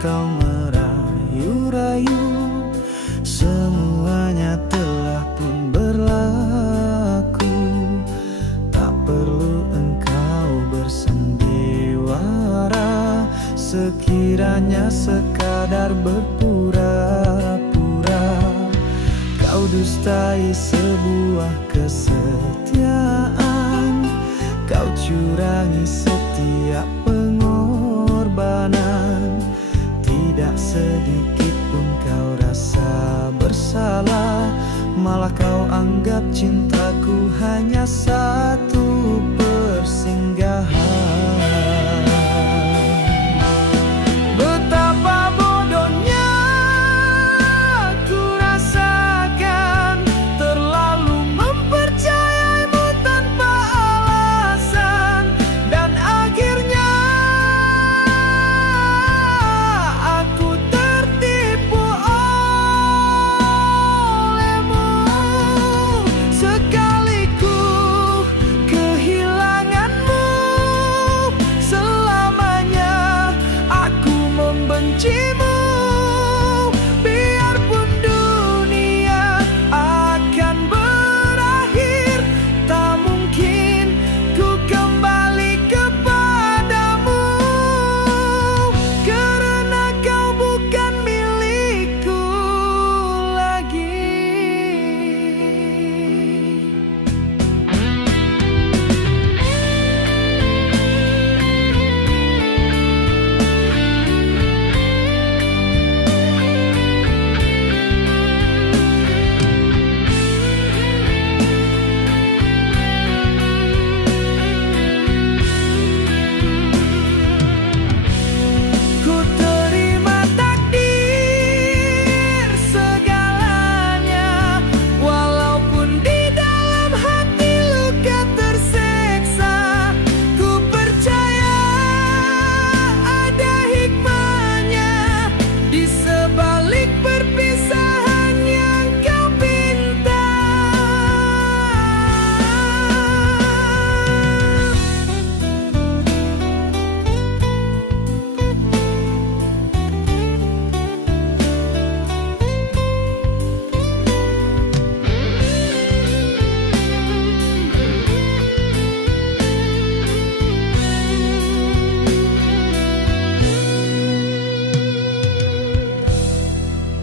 kau merayu-rayu, semuanya telah pun berlaku. Tak perlu engkau bersandiwara, sekiranya sekadar berpura-pura. Kau dustai sebuah kesetiaan, kau curangi setiap pengorbanan. Tidak sedikit pun kau rasa bersalah, malah kau anggap cintaku hanya satu